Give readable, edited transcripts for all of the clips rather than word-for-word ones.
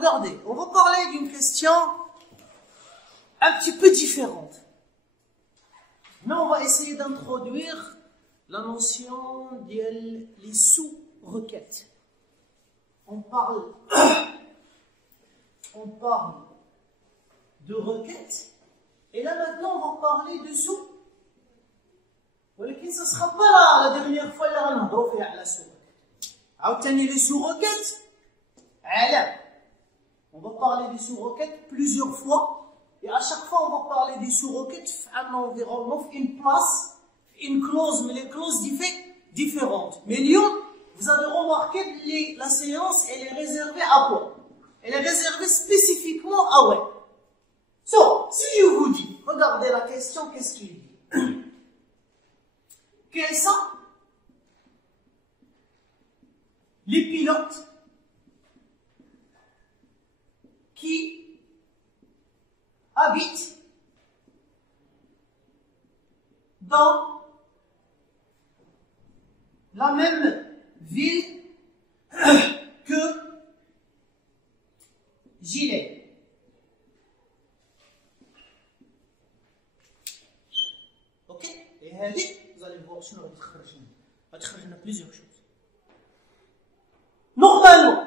regardez, on va parler d'une question un petit peu différente. Mais on va essayer d'introduire la notion des sous-requêtes. On parle de requêtes. Et là maintenant, on va parler de sous. ولكن ça ne sera pas là la dernière fois اللي غنهضروا فيها على sous-requêtes. عاوتاني les sous-requêtes. On va parler des sous-requêtes plusieurs fois. Et à chaque fois, on va parler des sous-requêtes dans un environnement, une place, une clause, mais les clauses différentes. Mais Lyon, vous avez remarqué que la séance, elle est réservée à quoi? Elle est réservée spécifiquement à ouais. So, si je vous dis, regardez la question, qu'est-ce qu'il dit? Quels sont les pilotes qui habitent dans la même ville que Gilet? Ok? Et vous allez voir sur notre plusieurs choses. Normalement,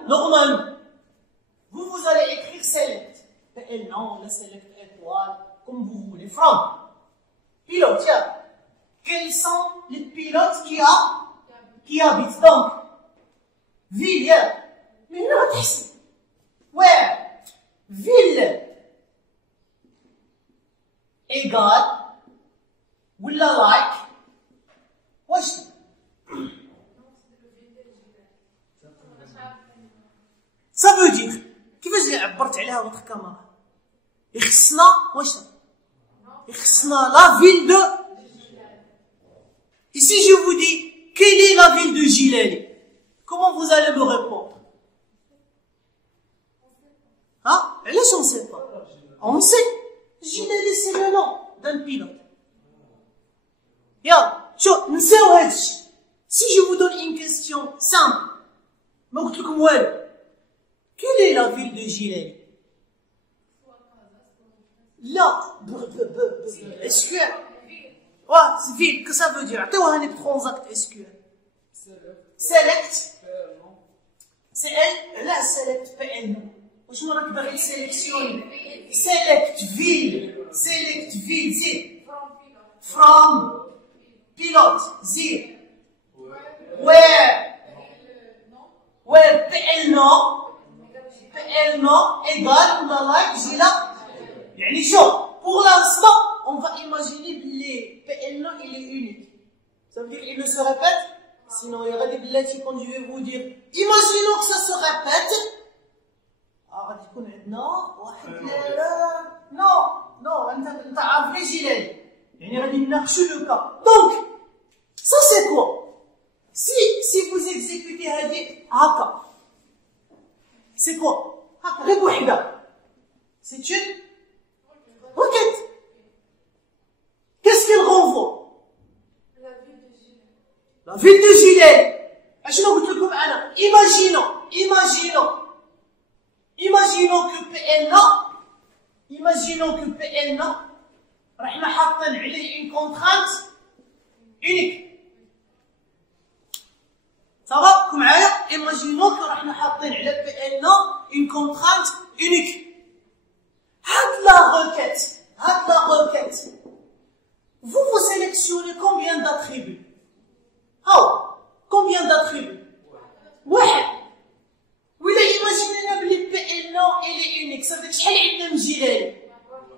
vous allez écrire select. PL non, la select étoile, comme vous voulez. From. Pilote, tiens. Quels sont les pilotes qui habitent donc? Ville, yeah. Mais non, where? Ville égale ou la like? واش ça veut dire كيفاش اللي عبرت عليها votre camarade يخصنا واش يخصنا la ville de. Ici je vous dis quelle est la ville de Gilali? Comment vous allez me répondre? Hein? Là on ne sait pas. On sait. Gilali c'est le nom d'un pilote. يلا شوف نساو هذا الشيء. Si je vous donne une question simple, ما قلت لكم والو. Quelle est la ville de Gilali? Là, SQL. Ouais, c'est ville, que ça veut dire? عطيوها لي بترانزاكت SQL. Select. CL, لا select PL. واش راك باغي تسيليكسيوني؟ Select ville, زيد. From. Pilote, zir. Where PL non égale la like Gila. يعني شو pour l'instant on va imaginer que les PL non il est unique. Ça veut dire qu'il ne se répète. Sinon il y aura des billets quand je vais vous dire imaginons que ça se répète. غادي يكون عندنا واحد non انت عارف جيلاني. يعني غادي نناقشوا le cas. Donc ça c'est quoi? Si vous exécutez هذه هكا c'est quoi? هكا غير بوحده. C'est une requête. Qu'est-ce qu'elle renvoie? La ville de Gilali. اشنو قلت لكم انا؟ imaginons que PL رحنا حاطين عليه une contrainte unique. Ça va كم معايا؟ imaginons que رحنا حاطين على PL une contrainte unique. هاد la requête. Vous sélectionnez combien d'attributs? Combien d'attributs? واحد. وإلا imaginez بلي PL il est unique. Ça veut dire شحال عندنا من جيلالي؟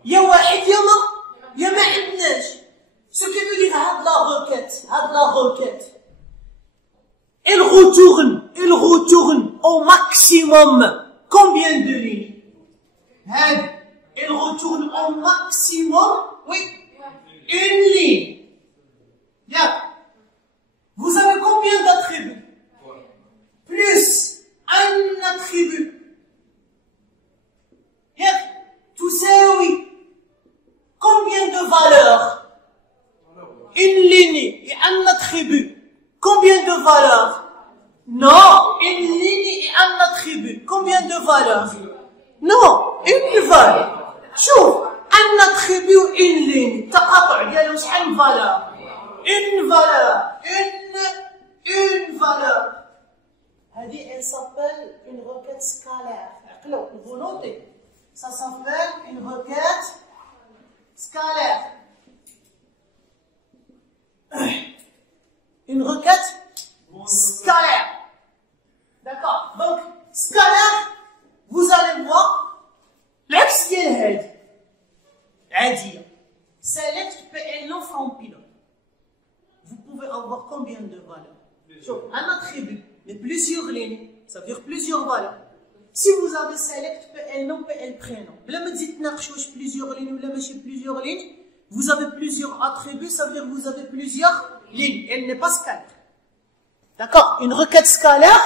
يا واحد يا ما عندناش. Ce qui veut dire هاد la requête. Elle retourne au maximum combien de lignes? Elle retourne au maximum, oui, une ligne. Bien. Vous avez combien d'attributs? Plus un attribut. Bien. Tout ça, oui. Combien de valeurs? Une ligne et un attribut. Combien de valeurs? Non, une ligne et un attribut. Combien de valeurs? Non, une valeur. شوف un attribut ou une ligne التقاطع ديالهم شحال من valeur. Une valeur, une valeur. Elle s'appelle une requête scalaire. Vous notez, ça s'appelle une requête scalaire. Une requête scalaire. D'accord. Donc, scalaire, vous allez voir, l'axe qui est head. عادية. Select PL non from pilot. Vous pouvez avoir combien de valeurs? Un attribut, mais plusieurs lignes, ça veut dire plusieurs valeurs. Si vous avez select PL nom, PL prénom, plusieurs lignes ou plusieurs lignes, vous avez plusieurs attributs, ça veut dire que vous avez plusieurs lignes. Elle n'est pas scalaire. D'accord? Une requête scalaire,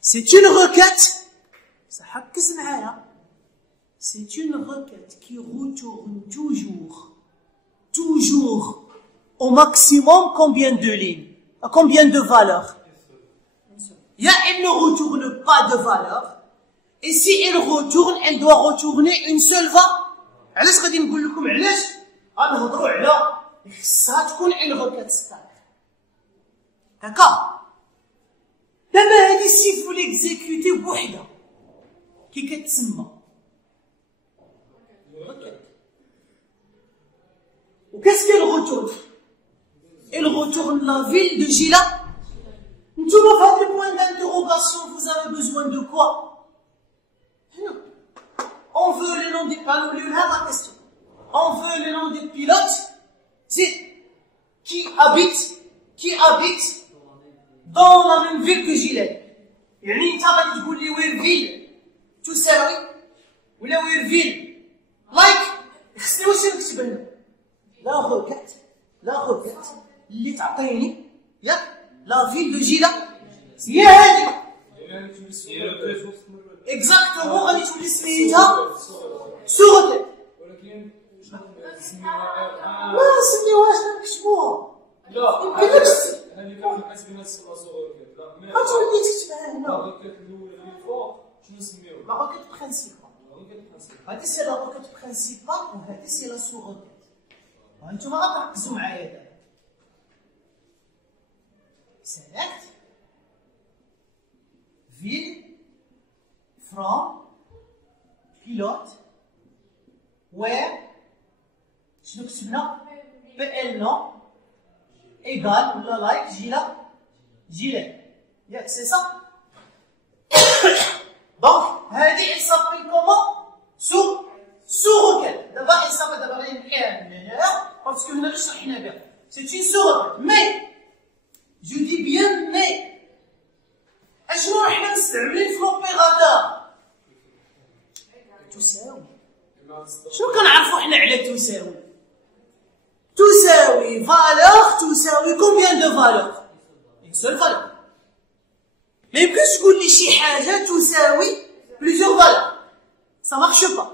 c'est une requête, c'est une requête qui retourne toujours au maximum combien de lignes? À combien de valeurs? Elle ne retourne pas de valeur. Et si elle retourne, elle doit retourner une seule valeur. علاش غادي نقول لكم علاش غنهضروا على خصها تكون une requête scalaire. D'accord? دابا هادي si vous l'exécutez بوحدها كي كتسمى requête. Ou qu'est-ce qu'elle retourne? Elle retourne la ville de Gila. Tout le monde le point d'interrogation, vous avez besoin de quoi? On veut le nom des pilotes. Question. On veut le nom des pilotes. C'est qui habite dans la même ville que Gila. يعني انت غادي تقول لي وير فيل تساوي ولا وير فيل لايك خصني واش نكتب هنا؟ لا روكيت اللي تعطيني ياك لا فيل دو جيلا هي هذه اكزاكتومون غادي تولي سميتها سوغوكيت ولكن ما نسميوهاش نكتبوها لا يمكن هذه كنحسبها سوغوكيت لا غتولي تكتبها هنا روكيت الاولى اللي فوق شنو نسميوها؟ لا روكيت برينسيبال هذه سي لا روكيت برينسيبال وهذه سي لا سوغوكيت. وانتم غتركزوا معايا دابا. select ville from pilot where شنو كتبنا؟ PL non égal ولا لايك جيلا ياك سي سا. دونك هذه elle s'appelle comment؟ sous-requête. D'abord, elle s'appelle d'abord une parce que nous allons chercher bien. C'est une sous-requête. Mais, je dis bien mais. Est-ce que nous allons utiliser l'opérateur? تساوي. شنو كنعرفوا احنا على تساوي؟ تساوي valeur تساوي combien de valeurs? Une seule valeur. ما يمكنش تقول لي شي حاجة تساوي plusieurs valeurs. Ça marche pas.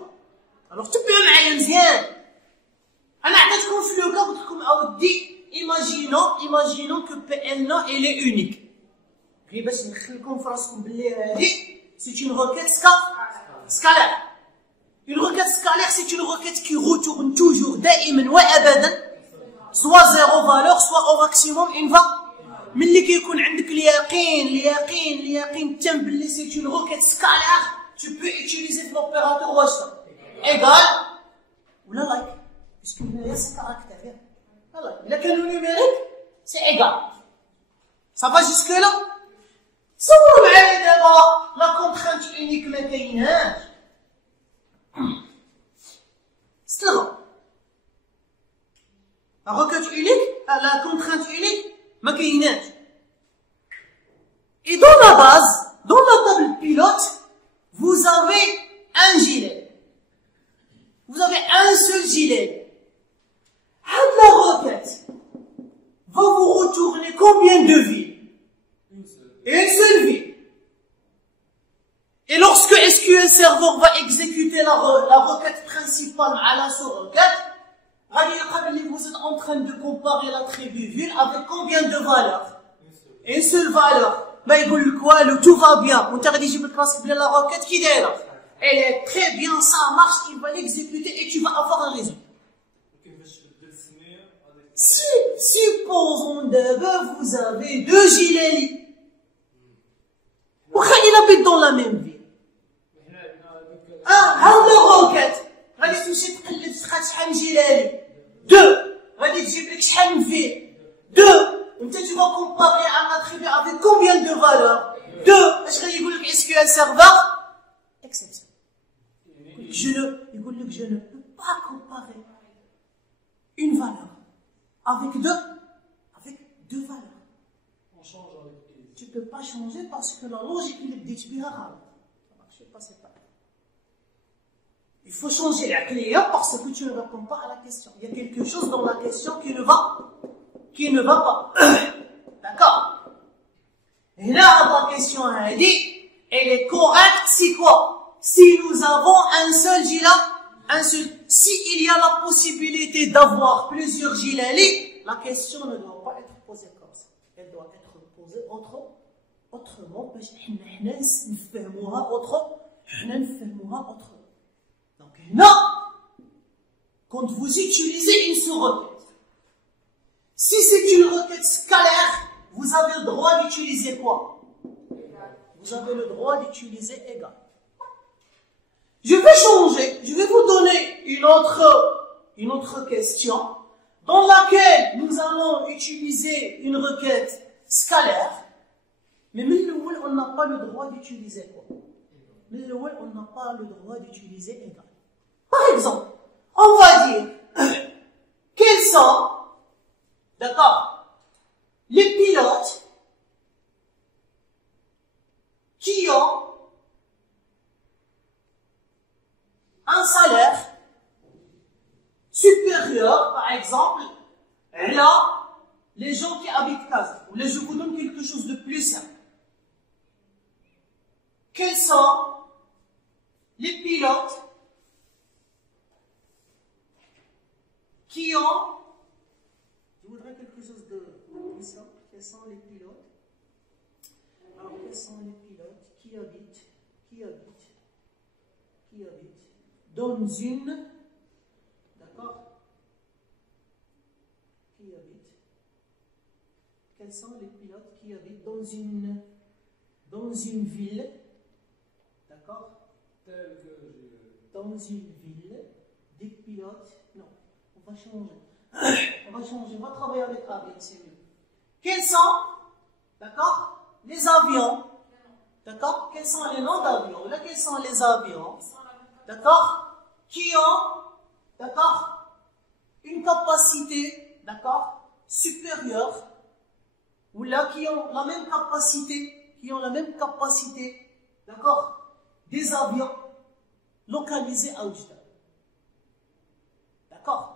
Alors تبعوا معايا مزيان. انا عطيتكم في لو كا قلت لكم اودي imaginons que PL non elle est unique. غير باش ندخلكم في راسكم باللي هذه c'est une requête scalaire. Une requête scalaire c'est une requête qui retourne toujours دائما وابدا soit zéro valeur soit au maximum une valeur. ملي كيكون عندك اليقين تام باللي c'est une requête scalaire tu peux utiliser l'opérateur واش égal ولا like puisque هنايا سي كاركتير voilà الا كانوا نيميريك سي égal. ça va jusque là. صوروا معايا دابا لا كونترانت اونيك ما كايناش استلغى لا requête unique la contrainte unique ما كايناش. et dans la base dans la table pilote vous avez un gilet. Vous avez un seul gilet. La requête va vous retourner combien de vies? Une seule vie. Et lorsque SQL Server va exécuter la requête principale à la sous-requête, vous êtes en train de comparer l'attribut ville avec combien de valeurs? Une seule valeur. Mais il dit quoi? Tout va bien. On t'a dit que la requête qui est là. Elle est très bien, ça marche, il va l'exécuter et tu vas avoir un résultat. Supposons d'abord vous avez deux gilets. Pourquoi ils habitent dans la même ville? هذا الروكات غادي تمشي تقلب تلقى شحال من جيلالي. Deux, غادي تجيب لك شحال من فيل. Deux, انت tu vas comparer un attribut avec combien de valeurs? Deux, اش غادي يقول لك SQL serveur exception. Je ne peux pas comparer une valeur avec deux valeurs. On change avec les... Tu ne peux pas changer parce que la logique il est détruite. Ça ne marche pas, c'est pas. Il faut changer la clé parce que tu ne réponds pas à la question. Il y a quelque chose dans la question qui ne va pas. D'accord? Et là, la question elle dit, elle est correcte, c'est quoi? Si nous avons un seul gila, s'il y a la possibilité d'avoir plusieurs gilali, la question ne doit pas être posée comme ça. Elle doit être posée autrement. باش حنا نفهموها autrement. Donc là, quand vous utilisez une sous-requête, si c'est une requête scalaire, vous avez le droit d'utiliser quoi? Vous avez le droit d'utiliser égal. Je vais changer, je vais vous donner une autre question dans laquelle nous allons utiliser une requête scalaire, mais on n'a pas le droit d'utiliser quoi? On n'a pas le droit d'utiliser égal. Par exemple, on va dire quels sont, d'accord, les pilotes qui ont un salaire supérieur, par exemple, là, les gens qui habitent Casa. Là, je vous donne quelque chose de plus simple. Quels sont les pilotes qui ont... Je voudrais quelque chose de plus simple. Quels sont les pilotes? Alors, quels sont les pilotes qui habitent dans une... D'accord? Quels sont les pilotes qui habitent dans une ville? D'accord? Dans une ville, des pilotes... Non, on va changer. On va travailler avec avion, c'est mieux. Quels sont, d'accord, les avions? D'accord? Quels sont les noms d'avions? Là, quels sont les avions? D'accord? Qui ont, d'accord, une capacité, d'accord, supérieure, ou là qui ont la même capacité, d'accord, des avions localisés à Oujda. D'accord?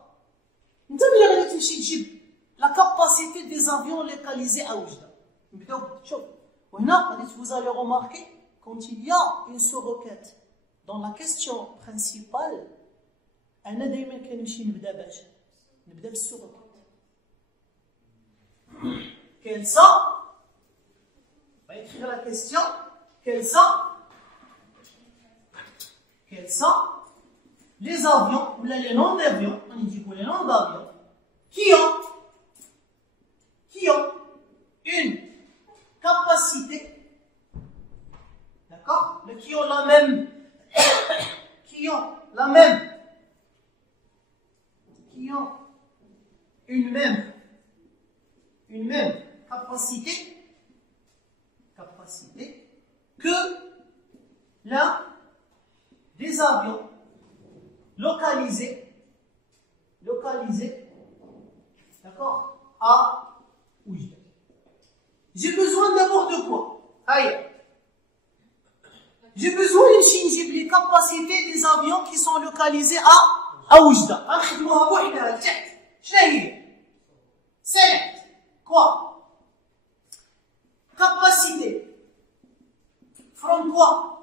La capacité des avions localisés à Oujda. Vous allez remarquer, quand il y a une sous-requête dans la question principale, أنا دايما كنمشي نبدا بالسous-requête. Quels sont, on va écrire la question, quels sont les avions, ou les noms d'avions, on dit pour les noms d'avions, qui ont une capacité, d'accord, qui ont une même capacité que là des avions localisés, d'accord, à Oujda. J'ai besoin d'abord de quoi? Aïe. J'ai besoin de les capacités des avions qui sont localisés à Oujda. Select. Quoi? Capacité. From quoi?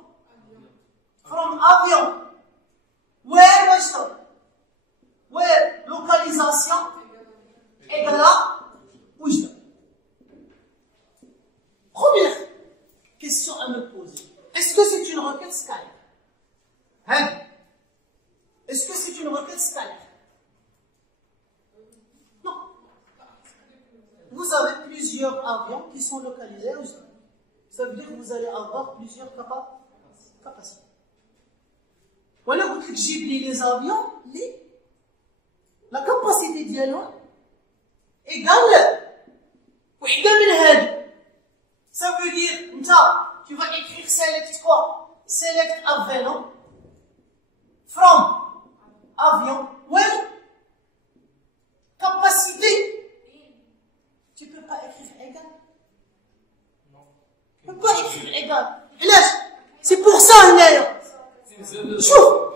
From avion. Where localisation égale à Oujda. Première question à me poser. Est-ce que c'est une requête scalaire? une requête scalaire? Non. Vous avez plusieurs avions qui sont localisés au sol. Ça veut dire que vous allez avoir plusieurs capacités. Voilà, vous dites les avions, la capacité d'Yalon égale وحدة من هادو. Ça veut dire, tu vas écrire select quoi? Select avion from avion. Well, capacité. Tu ne peux pas écrire égal. Non. Tu ne peux pas écrire égal. C'est pour ça, هنايا. شوف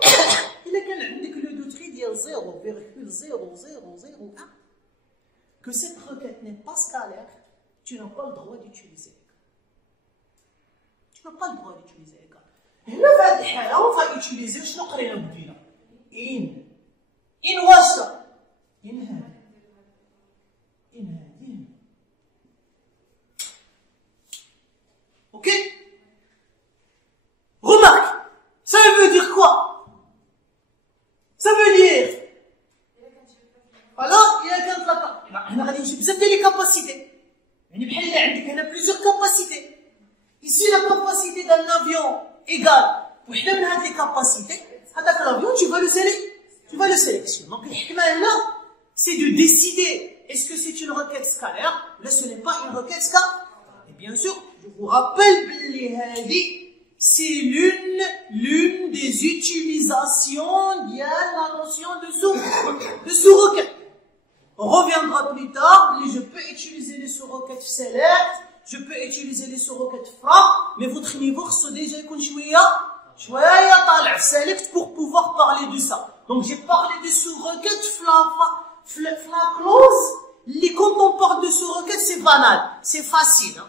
إلا كان عندك le دوتري ديال 0,0001 que cette requête n'est pas scalaire, tu n'as pas le droit d'utiliser égal. Tu n'as pas le droit d'utiliser égal. هنا في هذه الحالة on va utiliser شنو قرينا بدينا؟ in واش in هذه. Ok? Remarque, ça veut dire quoi? Ça veut dire voilà, il y a كانت لا هنا غادي نجيب بزاف ديال لي كاباسيتي. يعني بحال الا عندك هنا plusieurs capacités. Ici la capacité d'un avion égale وحده من هاد لي كاباسيتي. هذاك l'avion tu vas le sélectionner. Donc الحكمة هنا c'est de décider est-ce que c'est une requête scalaire ou ce n'est pas une requête scalaire. Et bien sûr, je vous rappelle بلي هذه c'est l'une des utilisations de la notion de sous-requête. On reviendra plus tard, je peux utiliser les sous-requêtes select, je peux utiliser les sous-requêtes from, mais votre niveau se déjà يكون شوية طالع select pour pouvoir parler de ça. Donc j'ai parlé de sous-requêtes fla clause, quand on parle de sous-requêtes c'est banal, c'est facile. Hein?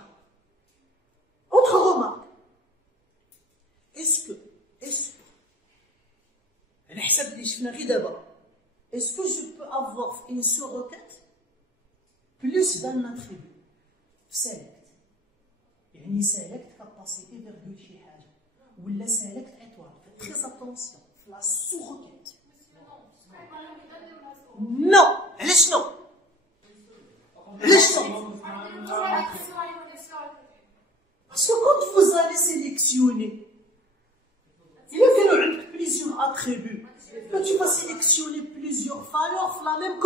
Autre remarque. Est-ce que je peux avoir une sous-requête plus d'un attribut select يعني select capacité virgule شي حاجة ولا select étoile. Faites très attention la sous-requête. Non. علاش non? Parce que quand vous allez sélectionner il y a plusieurs attributs. Quand tu vas sélectionner plusieurs valeurs, la même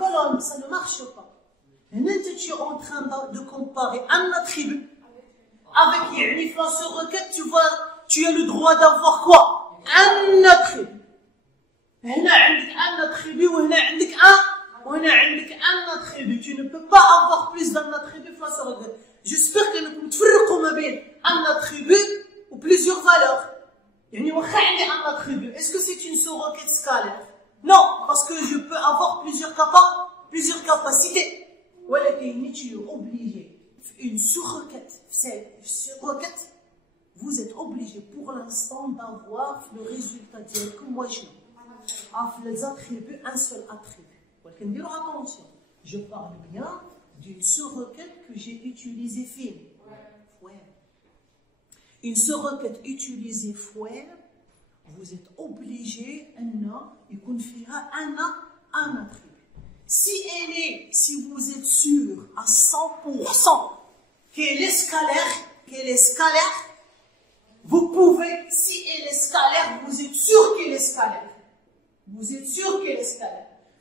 colonne, ça ne marche pas. Et maintenant, tu es en train de comparer un attribut avec la sous-requête, tu as le droit d'avoir quoi? Un attribut. هنا عندك un attribut وهنا عندك un attribut. Tu ne peux pas avoir plus d'un attribut face à requête. J'espère que nous تفرقوا ما بين un attribut ou plusieurs valeurs. يعني واخا عندي un attribut, est-ce que c'est une sous-requête scalaire? Non, parce que je peux avoir plusieurs capacités. ولكن tu es obligé une sous-requête, vous êtes obligé pour l'instant d'avoir le résultat direct comme moi je les attributs, un seul attribut. ولكن ديروا attention, je parle bien d'une sous-requête que j'ai utilisée fine. Une sous-requête utilisée fois, vous êtes obligé يكون فيها un attribut. Si vous êtes sûr à 100% qu'elle est scalaire, vous pouvez, si elle est scalaire, vous êtes sûr qu'elle est scalaire. Vous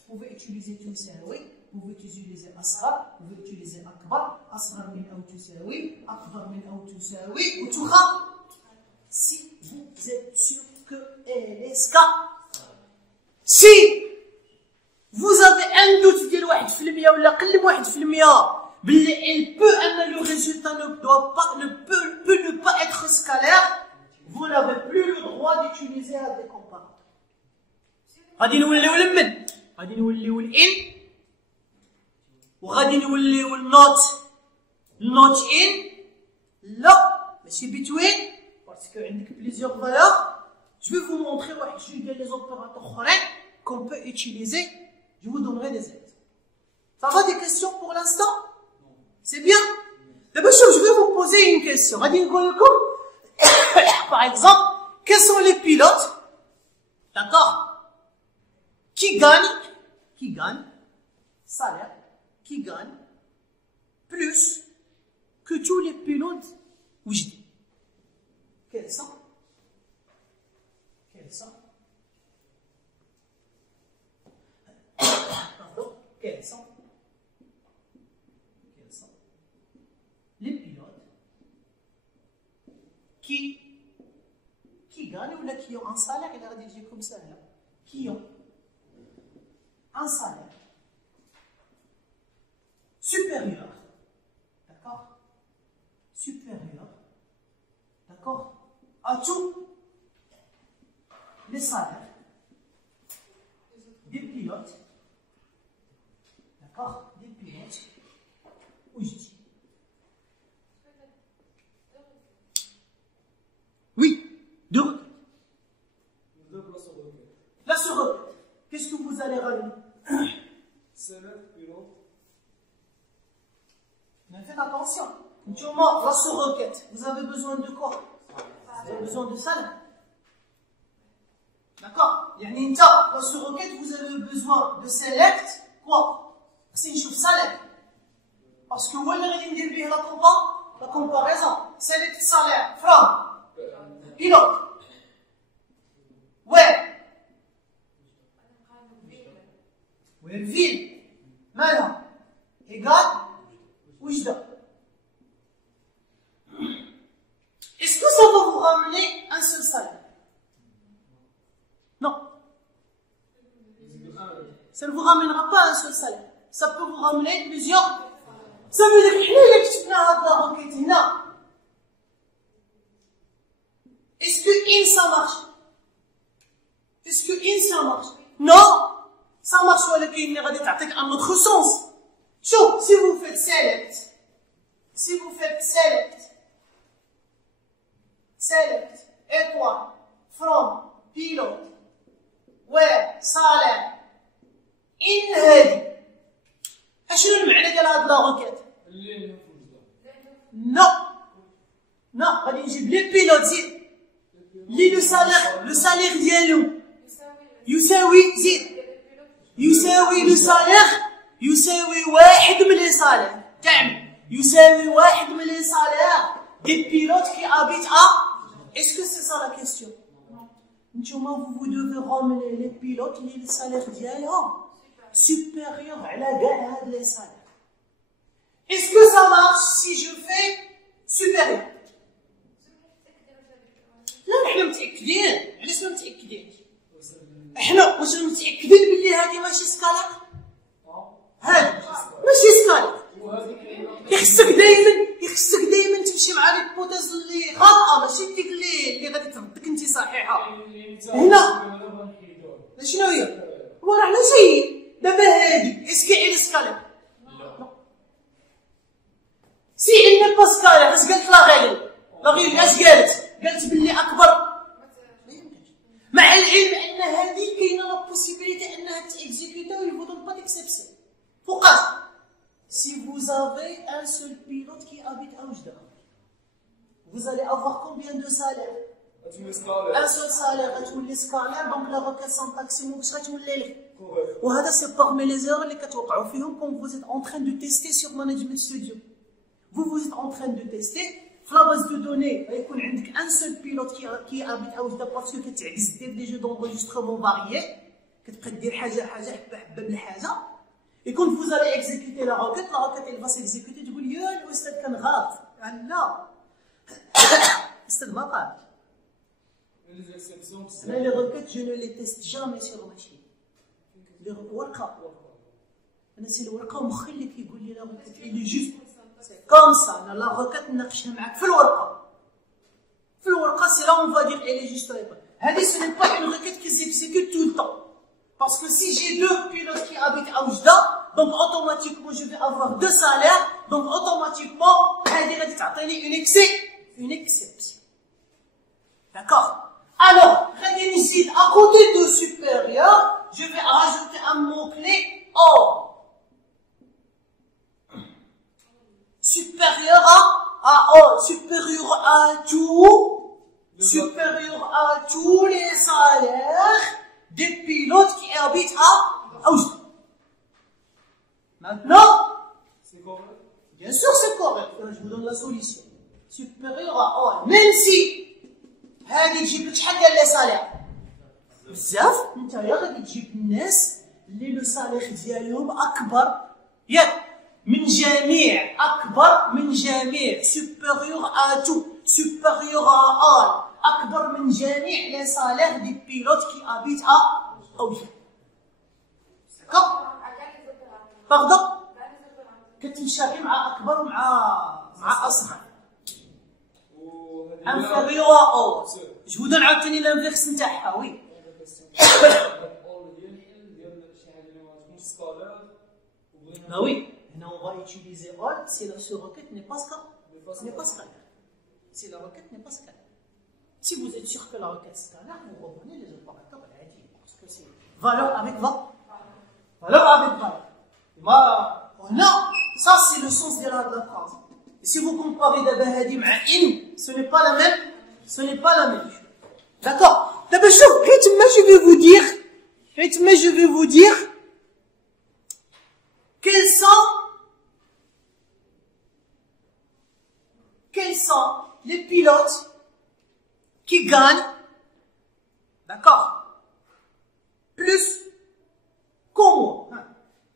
pouvez utiliser تساوي, vous pouvez utiliser أصغر, vous pouvez utiliser أكبر, أصغر من أو تساوي, أكبر من أو تساوي, وتخا. Si vous êtes sûr qu'elle est scalaire. Si vous avez un doute ديال 1% ولا قل من 1% باللي elle peut le résultat ne peut ne pas être scalaire, vous n'avez plus le droit d'utiliser un des comparateurs. غادي نوليو لمن غادي نوليو الان وغادي نوليو النوت ان لا ماشي بتوين باسكو عندك بليزيور فالور. Je vais vous montrer واحد جوج ديال لي زوبيراتور اخرين qu'on peut utiliser. Je vous donnerai des aides. Ça va, des questions pour l'instant? C'est bien? D'abord, je vais vous poser une question. Par exemple, quels sont les pilotes, d'accord, qui gagne, salaire, qui gagne plus que tous les pilotes وجدي. Quels sont les pilotes qui gagnent ou là qui ont un salaire, il a rédigé comme ça là, qui ont un salaire supérieur, d'accord, supérieur, d'accord, à tous les salaires des pilotes, d'accord, des pilotes où je dis oui, deux requêtes. La sur-requête. Qu'est-ce que vous allez ramener? Mais faites attention. Naturellement, la sur-requête, vous avez besoin de quoi? Vous avez besoin de salaire. D'accord? يعني انت la sur-requête, vous avez besoin de select quoi? C'est une salaire. Parce que vous allez dire bien la comparaison. Select salaire from pilote. Where ville. مالها égal وجدة. Est-ce que ça va vous ramener un seul salaire? Non. Ça ne vous ramènera pas un seul salaire. Ça peut vous ramener plusieurs. Ça veut dire que حنا اللي كتبنا هاد لا روكيت هنا. Est-ce que in ça marche? Est-ce que in ça marche? Non, ça marche ولكن اللي غادي تعطيك un autre sens. شوف, si vous faites select étoile from pilote where salaire in هادي, اشنو المعنى ديال هاد لا روكيت؟ نو غادي نجيب لي بيلوت زيد لي لو سالير ديالو يساوي زيد يساوي لو سالير يساوي واحد من لي سالير تاعنا يساوي واحد من لي سالير دي بيلوت كي habite à. Est-ce que c'est ça la question? نتوما vous devez ramener les pilotes لي salaire ديالهم supérieur على كاع هاد لي salaires. Est-ce que ça marche si je fais supérieur? لا حنا متأكدين. علاش ما متأكدينش؟ حنا واش متأكدين بلي هادي ماشي سكالر؟ هادي ماشي سكالر. يخصك دايما تمشي مع ليبوتيز اللي خاطئه ماشي ديك اللي غادي تردك انت صحيحه. هنا شنو هي؟ هو راه شي دابا هادي اسكي على سكالر؟ سي il n'est pas سكالر. اش قالت لا غير اش قالت بلي اكبر. مع العلم ان هذه كاينه لا بوسيبيليتي انها تيكزيكوتا و يفو دون با ديكسيبسيون. فوقاش si vous avez un seul pilote qui habite à Oujda, vous allez avoir combien de salaires? Un seul salaire. غتولي سكالر. دونك لا روكيت سون تاكسيمو باش غتولي لك. وهذا سي parmi les erreurs اللي كتوقعوا فيهم quand vous êtes en train de tester sur Management Studio. Vous êtes en train de tester. في لا باز دو دوني غيكون عندك ان سول بيلوت كي ابيت اوجدا باسكو كتعجز دير دي جو دونغوجسترومون فاريي كتبقى دير حاجه حبه بالحاجه. يكون vous allez exécuter la requête elle va s'exécuter تقول يا الاستاذ كان غلط. لا الاستاذ ما قال. انا لي روكيت جو نو لي تيست جامي سيغ ماشين لي ورقه. انا سي الورقه ومخي اللي كيقول لي لا روكيت اللي جوست comme ça. انا لا روكيت نناقشها معاك في الورقه سي لا اون فا دير elle est juste répondre. هذه ce n'est pas une requête qui s'exécute tout le temps. Parce que si j'ai deux pilotes qui habitent à Oujda, donc automatiquement je vais avoir deux salaires, donc automatiquement, une exception. D'accord? Alors, à côté de supérieur, je vais rajouter un mot-clé or. Supérieur à or, supérieur à tous les salaires des pilotes qui habitent à Oujda. Maintenant, c'est correct. bien sûr c'est correct. Je vous donne la solution. Supérieur à 1. Même si هذه تجيب لك شحال ديال لي صالير بزاف، نتايا غادي تجيب الناس اللي لو صالير ديالهم اكبر ياك من جميع، اكبر من جميع، supérieur à tout, supérieur à 1، اكبر من جميع لي صالير دي بيلوت كي ابيت ا اوجه. باردون، كتمشي مع اكبر ومع اصغر. inférieur à 1. Je vous donne عاوتاني l'inverse نتاعها. وي bah oui, maintenant on va utiliser all si la requête n'est pas scalaire. Si la requête n'est pas scalaire. Si vous êtes sûr que la requête est scalaire, vous reprenez les opérateurs réels parce que c'est valeur avec valeur avec valeur. Voilà, ça c'est le sens de la phrase. Et si vous comparez d'abord hadi مع in, ce n'est pas la même chose. D'accord? D'abord je vais vous dire quels sont les pilotes qui gagnent, d'accord, plus qu'au moins.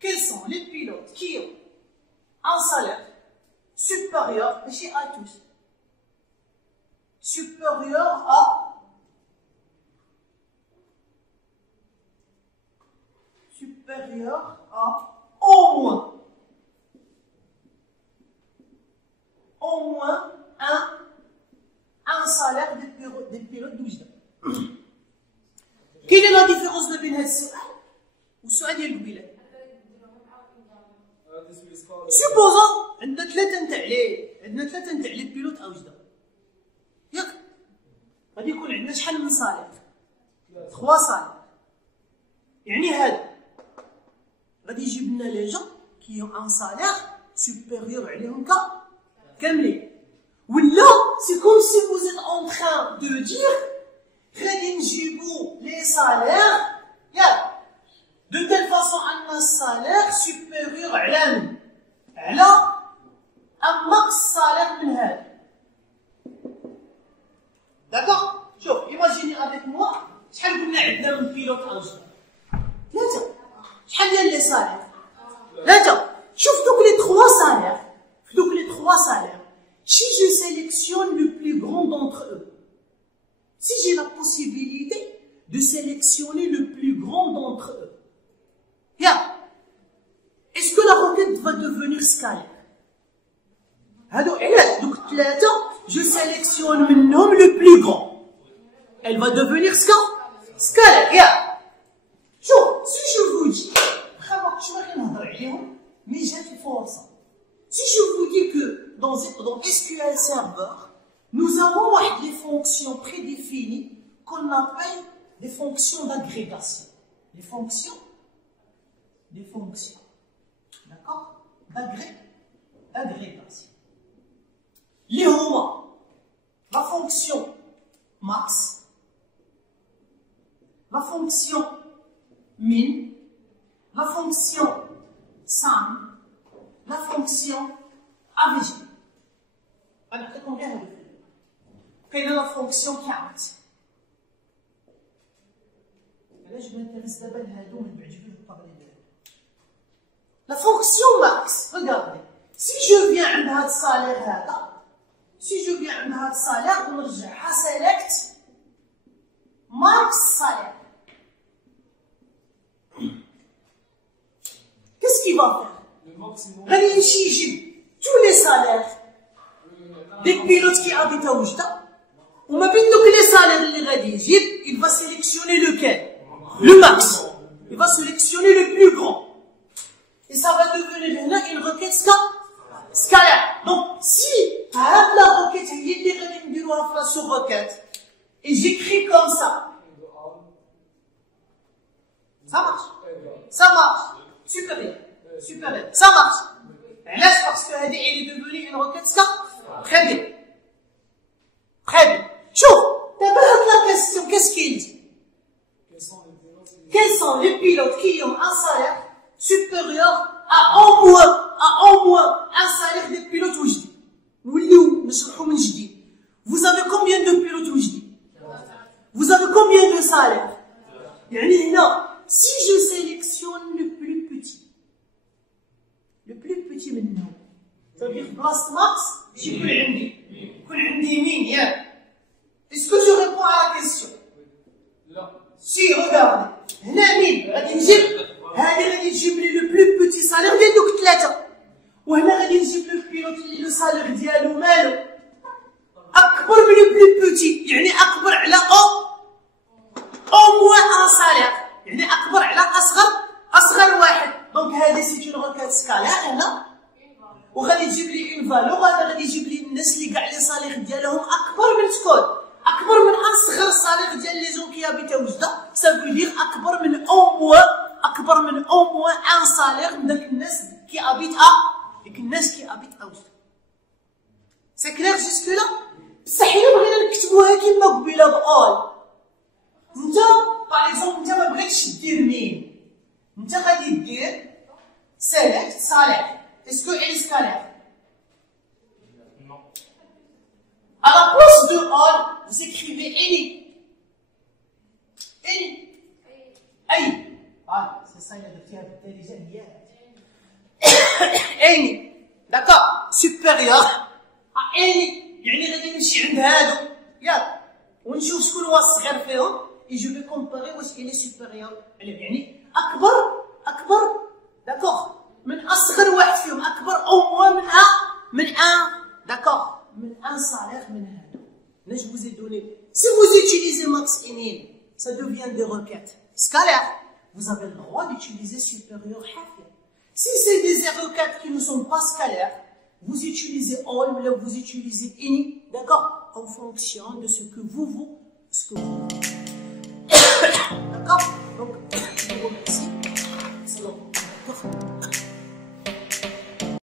Quels sont les pilotes qui ont un salaire supérieur à tous, supérieur à au moins un salaire des pilotes d'Oujda. Quelle est la différence de بين هذا السؤال والسؤال ديال القبيله؟ supposons عندنا ثلاثه نتاع لي بيلوت اوجدا ياك، غادي يكون عندنا شحال من صالير؟ 3 صالير. يعني هذا غادي يجيب لنا لي جون كي ont un salaire supérieur عليهم كاملين. ولا c'est comme si vous êtes en train de dire غادي نجيبو لي صالير ياك de telle façon ان الصالير supérieur على un max salaire من هذا. داكور؟ شوف ايماجيني افيك موا شحال قلنا عندنا من بيلوت اوجدا؟ 3. شحال ديال لي صالير؟ 3. شوف دوك لي 3 salaires. Si je sélectionne le plus grand d'entre eux, si j'ai la possibilité de sélectionner le plus grand d'entre eux, est-ce que la requête va devenir scalaire? Donc 3, je sélectionne منهم le plus grand. Elle va devenir scalaire. Si je vous dis, mais j'ai force. Si je vous dis que dans SQL Server, nous avons des fonctions prédéfinies qu'on appelle des fonctions d'agrégation. Des fonctions, d'accord, d'agrégation. Les romans, la fonction max, la fonction min, la fonction sum, la fonction AVG. Alors, combien de fois? Quelle est la fonction count? Là, je m'intéresse d'abord à la fonction max. Regardez, si je viens à ce salaire, on va select max salaire. Qu'est-ce qu'il va faire? غادي يمشي يجيب tous les salaires des pilotes qui habitent à Oujda وما بين دوك les salaires اللي غادي يجيب il va sélectionner lequel? Le max. Il va sélectionner le plus grand et ça va devenir une requête scalaire. Donc si la requête هي اللي غادي نديروها في la requête et j'écris comme ça marche supérieur. Ça marche. علاش؟ parce que elle est devenue une requête scalaire. Très bien. شوف دابا la question, qu'est-ce qu'il dit? Quels sont les pilotes qui ont un salaire supérieur à au moins un salaire de pilote وجدي. نوليو نشرحو من جديد. Vous avez combien de pilotes وجدي? Vous avez combien de salaires? يعني هنا si je sélectionne le plus petit منهم c'est-à-dire بلاصة ماكس شي يكون عندي مين ياك؟ Est-ce que je réponds à la question? لا. Si, regardez. هنا مين؟ غادي نجيب هادي غادي تجيب لي لو بلو بوتي سالير ديال دوك الثلاثة. وهنا غادي نجيب لو بيلوت اللي لو سالير ديالو مالو أكبر من لو بلو بوتي، يعني أكبر على أو موان أن سالير، يعني أكبر على أصغر واحد. دونك هادي سي اون روكات سكالير هنا. وغادي تجيب لي اون فالور، غادي يجيب لي الناس اللي كاع لي سالير ديالهم أكبر من شكون؟ أكبر من أصغر صالير ديال لي زون كي هابيتاو وجدة، سافو دير أكبر من أو موان أن صالير من داك الناس كي هابيت وجدة. سي كلير جوسك لا؟ بصح إلا بغينا نكتبوها كيما قبيله بأول، نتا باغ إكزومبل نتا ما بغيتش دير مين، نتا غادي دير سيليكت صالير. اسكو إلي سكالير؟ Non. À la place de all, vous écrivez any. Any. Ah, c'est ça, il y a de faire intelligent. Any. D'accord. Supérieur à any. يعني غادي نمشي عند هادو ياك ونشوف شكون هو الصغير فيهم et je vais comparer واش il est supérieur. يعني أكبر. D'accord. من أصغر واحد فيهم أكبر أو موان من ان. D'accord. من un salaire من هذا. Là, je vous ai donné. Si vous utilisez max init, ça devient des requêtes scalaires. Vous avez le droit d'utiliser supérieur حافية. Si c'est des requêtes qui ne sont pas scalaires, vous utilisez all, mais là vous utilisez init, d'accord, en fonction de ce que vous